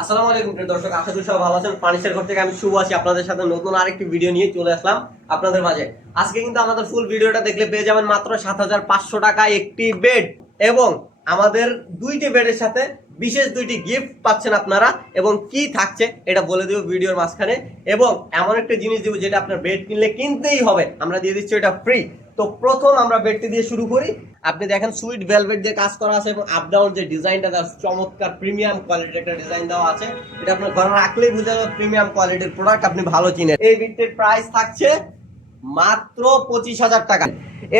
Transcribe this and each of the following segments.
আসসালামু আলাইকুম প্রিয় দর্শক, আশা করি সবাই ভালো আছেন। ফার্নিচার ঘর থেকে আমি শুভ আছি আপনাদের সাথে নতুন আরেকটি ভিডিও নিয়ে চলে আসলাম আপনাদের মাঝে। আজকে কিন্তু আমাদের ফুল ভিডিওটা দেখলে পেয়ে যাবেন মাত্র ৭৫০০ টাকায় একটি বেড, এবং আমাদের দুইটি বেডের সাথে বিশেষ দুইটি গিফট পাচ্ছেন আপনারা। এবং কি থাকছে এটা বলে দেব ভিডিওর মাঝখানে, এবং এমন একটা জিনিস দেবো যেটা আপনার বেড কিনলে কিনতেই হবে, আমরা দিয়ে দিচ্ছি এটা ফ্রি। তো প্রথম আমরা বেডটি দিয়ে শুরু করি। আপনি দেখেন সুইট ভেলভেট দিয়ে কাজ করা আছে, এবং আপ ডাউন যে ডিজাইনটা দেওয়া চমৎকার প্রিমিয়াম কোয়ালিটির একটা ডিজাইন দেওয়া আছে। এটা আপনার ঘরে রাখলেই বুঝা যাবে প্রিমিয়াম কোয়ালিটির প্রোডাক্ট, আপনি ভালো চিনেন। এই বেডটির প্রাইস থাকছে মাত্র ২৫,০০০ টাকা।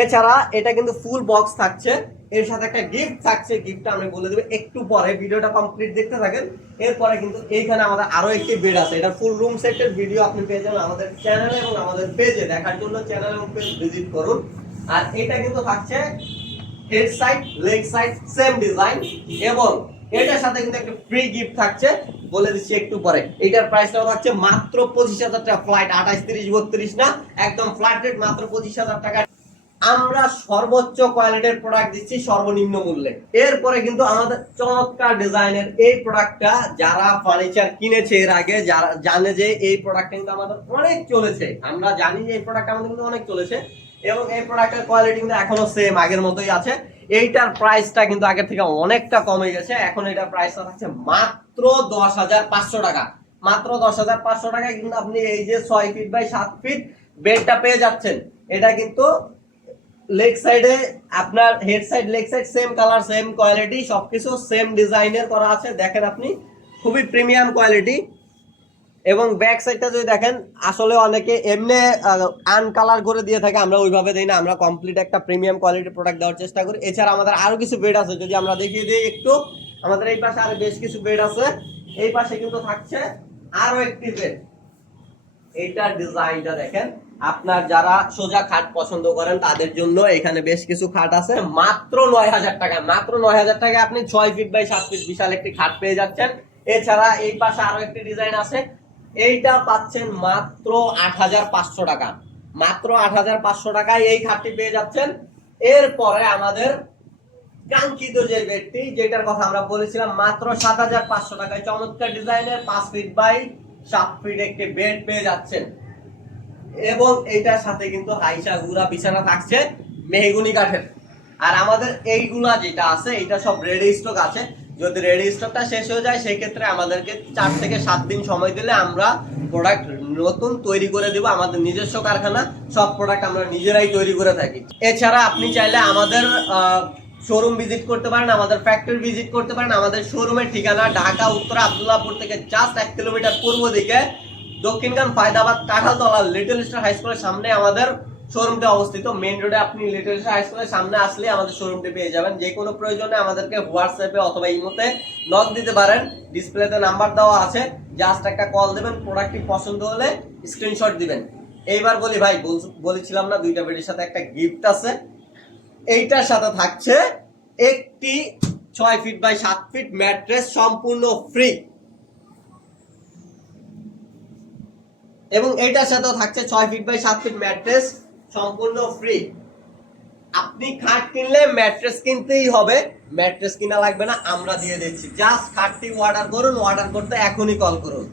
এছাড়া এটা কিন্তু ফুল বক্স থাকছে, এর সাথে একটা গিফট থাকছে। গিফটটা আমি বলে দেবো একটু পরে, ভিডিওটা কমপ্লিট দেখতে থাকেন। এরপরে কিন্তু এইখানে আমাদের আরো একটি বেড আছে, এটা ফুল রুম সেটের ভিডিও আপনি পেয়ে যাবেন আমাদের চ্যানেলে এবং আমাদের পেজে। দেখার জন্য চ্যানেল এবং পেজ ভিজিট করুন। আর এটা কিন্তু থাকছে head side leg side same design, এবং এটার সাথে কিন্তু একটা ফ্রি গিফট থাকছে, বলে দিচ্ছি একটু পরে। এটার প্রাইসটাও থাকছে মাত্র ২৫,০০০ টাকা। ফ্লাইট ২৮, ৩০, ৩২ না, একদম ফ্ল্যাট রেট মাত্র ২৫,০০০ টাকা। আমরা সর্বোচ্চ কোয়ালিটির প্রোডাক্ট দিচ্ছি সর্বনিম্ন মূল্যে। এরপরে কিন্তু আমাদের চমৎকার ডিজাইনের এই প্রোডাক্টটা যারা ফার্নিচার কিনেছে এর আগে, যারা জানে যে এই প্রোডাক্ট কিন্তু আমাদের অনেক চলেছে, আমরা জানি যে এই প্রোডাক্ট আমাদের কিন্তু অনেক চলেছে, এবং এই প্রোডাক্টের কোয়ালিটি কিন্তু এখনো সেম আগের মতোই আছে। এইটার প্রাইসটা কিন্তু আগের থেকে অনেকটা কমে গেছে। এখন এটার প্রাইসটা থাকছে মাত্র ১০,৫০০ টাকা। মাত্র ১০,৫০০ টাকায় কিন্তু আপনি এই যে ৬ ফিট বাই ৭ ফিট বেডটা পেয়ে যাচ্ছেন। এটা কিন্তু লেগ সাইডে আপনার head side leg side same colour same quality, সবকিছু সেম ডিজাইনের করা আছে। দেখেন আপনি, খুবই প্রিমিয়াম কোয়ালিটি। এবং ব্যাক সাইডটা যদি দেখেন, আসলে অনেকে এমনি আনকালার করে দিয়ে থাকে, আমরা ওইভাবে দেই না, আমরা কমপ্লিট একটা প্রিমিয়াম কোয়ালিটির প্রোডাক্ট দেওয়ার চেষ্টা করি। এছাড়া আমাদের আরো কিছু বেড আছে, যদি আমরা দেখিয়ে দিই একটু। আমাদের এই পাশে আরো বেশ কিছু বেড আছে। এই পাশে কিন্তু থাকছে আরো একটি বেড। এইটার ডিজাইনটা দেখেন, আপনার যারা সোজা খাট পছন্দ করেন তাদের জন্য এখানে বেশ কিছু খাট আছে মাত্র ৯,০০০ টাকা। মাত্র ৯,০০০ টাকায় আপনি ৬ ফিট বাই ৭ ফিট বিশাল একটি খাট পেয়ে যাচ্ছেন। এছাড়া এই পাশে আরো একটি ডিজাইন আছে, এইটা পাচ্ছেন মাত্র ৮,৫০০ টাকা। মাত্র ৮,৫০০ টাকায় এই খাটটি পেয়ে যাচ্ছেন। এরপরে আমাদের কাঙ্ক্ষিত যে বেডটি, যেটার কথা আমরা বলেছিলাম, মাত্র ৭,৫০০ টাকায় চমৎকার ডিজাইনের ৫ ফিট বাই ৭ ফিট একটি বেড পেয়ে যাচ্ছেন। এবং এইটার সাথে কিন্তু হাইসা গুড়া বিছানা থাকছে মেহগুনি কাঠের। আর আমাদের এইগুলা যেটা আছে এটা সব রেডি স্টক আছে। যদি রেডি স্টকটা শেষ হয়ে যায় সেই ক্ষেত্রে আমাদেরকে ৪ থেকে ৭ দিন সময় দিলে আমরা প্রোডাক্ট নতুন তৈরি করে দিব। আমাদের নিজস্ব কারখানা, সব প্রোডাক্ট আমরা নিজেরাই তৈরি করে থাকি। এছাড়া আপনি চাইলে আমাদের শোরুম ভিজিট করতে পারেন, আমাদের ফ্যাক্টরি ভিজিট করতে পারেন। আমাদের শোরুমের ঠিকানা ঢাকা উত্তরা আব্দুল্লাহপুর থেকে জাস্ট ১ কিলোমিটার পূর্ব দিকে Dakshinkhan Fayedabad Kathaltala Little Star High স্কুলের সামনে আমাদের শোরুমটি অবস্থিত। মেইন রোডে আপনি লিটল স্টার হাই স্কুলের সামনে আসলে আমাদের শোরুমটি পেয়ে যাবেন। যে কোনো প্রয়োজনে আমাদেরকে হোয়াটসঅ্যাপে অথবা ইমোতে নক দিতে পারেন, ডিসপ্লেতে নাম্বার দেওয়া আছে, জাস্ট একটা কল দেবেন, প্রোডাক্টটি পছন্দ হলে স্ক্রিনশট দিবেন। এইবার বলি ভাই, বলেছিলাম না দুইটা বেডের সাথে একটা গিফট আছে। এইটার সাথে থাকছে একটি ৬ ফিট বাই ৭ ফিট ম্যাট্রেস সম্পূর্ণ ফ্রি, এবং এইটার সাথেও থাকছে ৬ ফিট বাই ৭ ফিট ম্যাট্রেস সম্পূর্ণ ফ্রি। আপনি খাট কিনলে ম্যাট্রেস কিনতেই হবে, ম্যাট্রেস কিনা লাগবে না, আমরা দিয়ে দিচ্ছি। জাস্ট খাটটি অর্ডার করুন, অর্ডার করতে এখনই কল করুন।